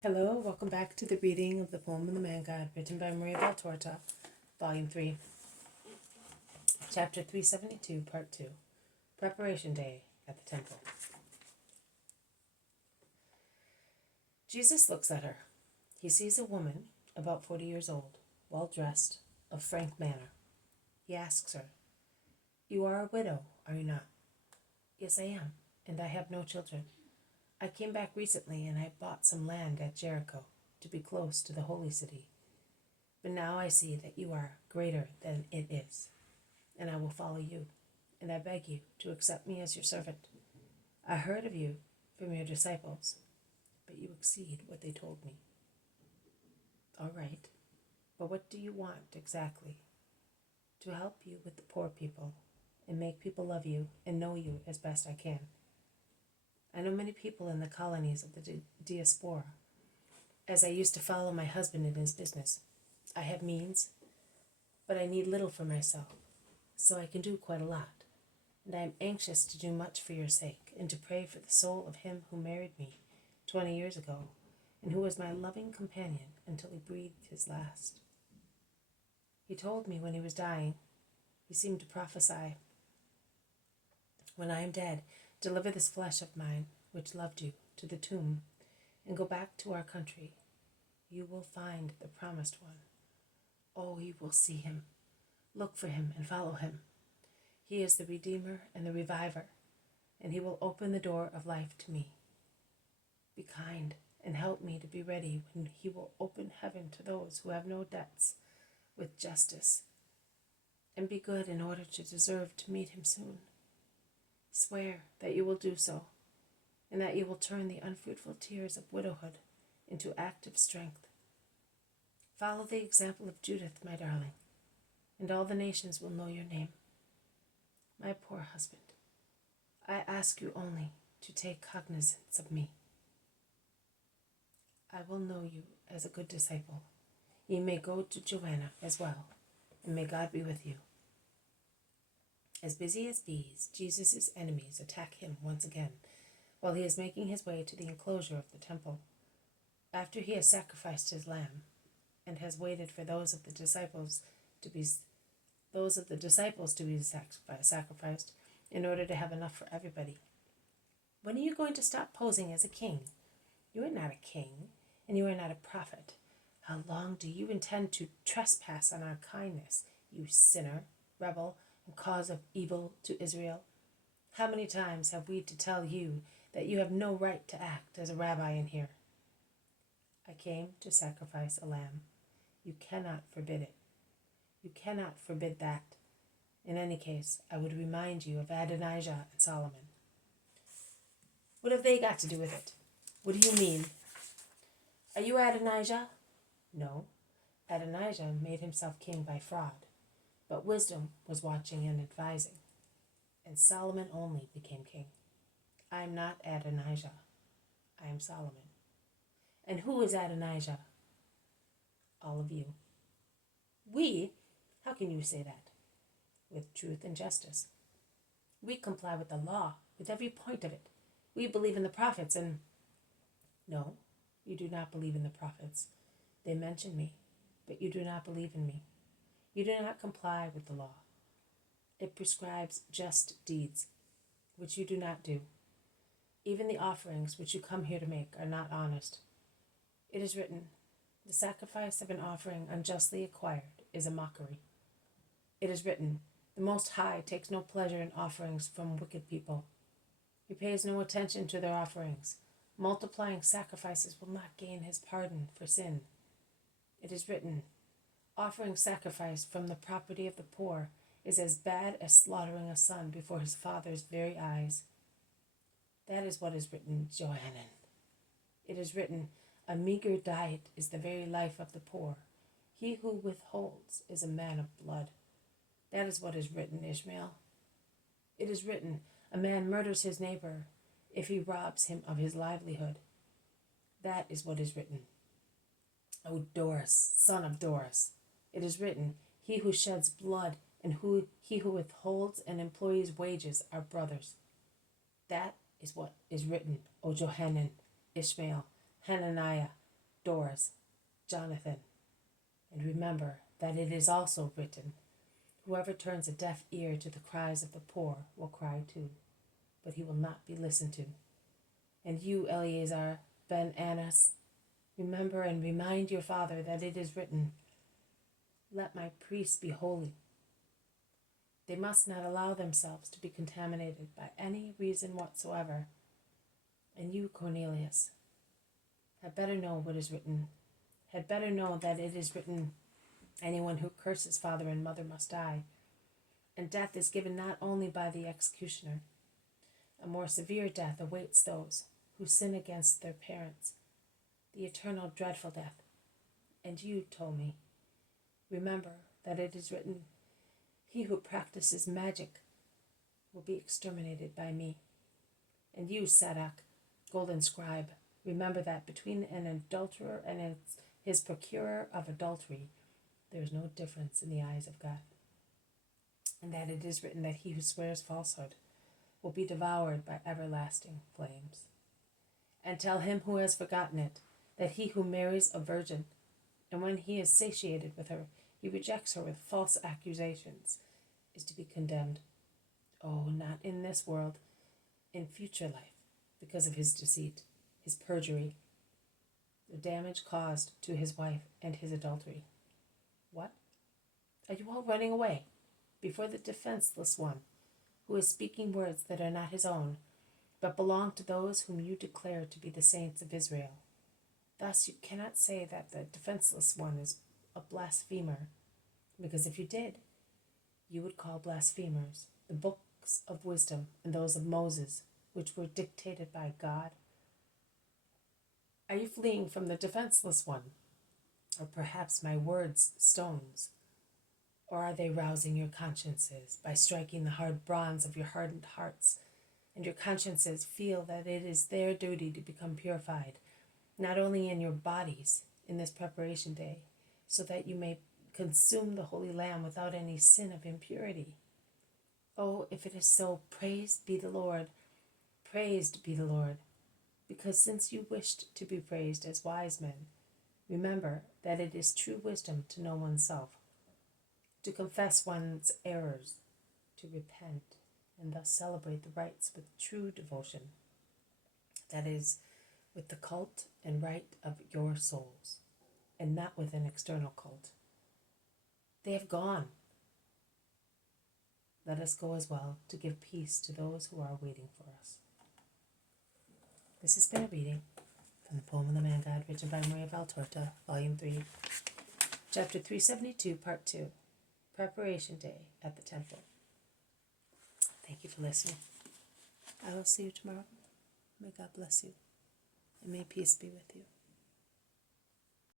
Hello, welcome back to the reading of the poem of the Man God, written by Maria Valtorta, Volume 3, Chapter 372, Part 2, Preparation Day at the Temple. Jesus looks at her. He sees a woman, about 40 years old, well dressed, of frank manner. He asks her, "You are a widow, are you not?" "Yes, I am, and I have no children. I came back recently and I bought some land at Jericho to be close to the holy city. But now I see that you are greater than it is, and I will follow you, and I beg you to accept me as your servant. I heard of you from your disciples, but you exceed what they told me." "All right, but what do you want exactly?" "To help you with the poor people and make people love you and know you as best I can. I know many people in the colonies of the diaspora, as I used to follow my husband in his business. I have means, but I need little for myself, so I can do quite a lot, and I am anxious to do much for your sake, and to pray for the soul of him who married me 20 years ago, and who was my loving companion until he breathed his last. He told me when he was dying, he seemed to prophesy, 'When I am dead, deliver this flesh of mine, which loved you, to the tomb, and go back to our country. You will find the promised one. Oh, you will see him. Look for him and follow him. He is the Redeemer and the Reviver, and he will open the door of life to me. Be kind and help me to be ready when he will open heaven to those who have no debts with justice, and be good in order to deserve to meet him soon. Swear that you will do so, and that you will turn the unfruitful tears of widowhood into active strength. Follow the example of Judith, my darling, and all the nations will know your name. My poor husband, I ask you only to take cognizance of me. I will know you as a good disciple. Ye may go to Joanna as well, and may God be with you." As busy as bees, Jesus' enemies attack him once again, while he is making his way to the enclosure of the temple. After he has sacrificed his lamb, and has waited for those of the disciples to be sacrificed in order to have enough for everybody. "When are you going to stop posing as a king? You are not a king, and you are not a prophet. How long do you intend to trespass on our kindness, you sinner, rebel, and cause of evil to Israel? How many times have we to tell you that you have no right to act as a rabbi in here? I came to sacrifice a lamb. You cannot forbid it. You cannot forbid that. In any case, I would remind you of Adonijah and Solomon." "What have they got to do with it? What do you mean? Are you Adonijah?" "No. Adonijah made himself king by fraud, but wisdom was watching and advising, and Solomon only became king. I am not Adonijah. I am Solomon." "And who is Adonijah?" "All of you." "We? How can you say that?" "With truth and justice. We comply with the law, with every point of it. We believe in the prophets and—" "No, you do not believe in the prophets. They mention me, but you do not believe in me. You do not comply with the law. It prescribes just deeds, which you do not do. Even the offerings which you come here to make are not honest. It is written, 'The sacrifice of an offering unjustly acquired is a mockery.' It is written, 'The Most High takes no pleasure in offerings from wicked people. He pays no attention to their offerings. Multiplying sacrifices will not gain his pardon for sin.' It is written, 'Offering sacrifice from the property of the poor is as bad as slaughtering a son before his father's very eyes.' That is what is written, Johanan. It is written, 'A meager diet is the very life of the poor. He who withholds is a man of blood.' That is what is written, Ishmael. It is written, 'A man murders his neighbor if he robs him of his livelihood.' That is what is written, O Doris, son of Doris. It is written, 'He who sheds blood and he who withholds an employee's wages are brothers.' That is what is written, O Johanan, Ishmael, Hananiah, doors, Jonathan, and remember that it is also written, whoever turns a deaf ear to the cries of the poor will cry too, but he will not be listened to. And you, Eleazar ben Annas, remember and remind your father that it is written, let my priests be holy. They must not allow themselves to be contaminated by any reason whatsoever. And you, Cornelius, had better know what is written, had better know that it is written, anyone who curses father and mother must die. And death is given not only by the executioner. A more severe death awaits those who sin against their parents, the eternal dreadful death. And you, Ptolemy, remember that it is written, he who practices magic will be exterminated by me. And you, Sadak, golden scribe, remember that between an adulterer and his procurer of adultery, there is no difference in the eyes of God. And that it is written that he who swears falsehood will be devoured by everlasting flames. And tell him who has forgotten it, that he who marries a virgin, and when he is satiated with her, he rejects her with false accusations, is to be condemned. Oh, not in this world, in future life, because of his deceit, his perjury, the damage caused to his wife and his adultery. What? Are you all running away before the defenseless one, who is speaking words that are not his own, but belong to those whom you declare to be the saints of Israel? Thus you cannot say that the defenseless one is a blasphemer, because if you did, you would call blasphemers the books of wisdom and those of Moses, which were dictated by God. Are you fleeing from the defenseless one, or perhaps my words stones? Or are they rousing your consciences by striking the hard bronze of your hardened hearts, and your consciences feel that it is their duty to become purified, not only in your bodies in this preparation day, so that you may consume the Holy Lamb without any sin of impurity? Oh, if it is so, praised be the Lord, praised be the Lord, because since you wished to be praised as wise men, remember that it is true wisdom to know oneself, to confess one's errors, to repent, and thus celebrate the rites with true devotion, that is, with the cult and rite of your souls, and not with an external cult. They have gone. Let us go as well to give peace to those who are waiting for us. This has been a reading from the Poem of the Man God, written by Maria Valtorta, Volume 3, Chapter 372, Part 2, Preparation Day at the Temple. Thank you for listening. I will see you tomorrow. May God bless you, and may peace be with you.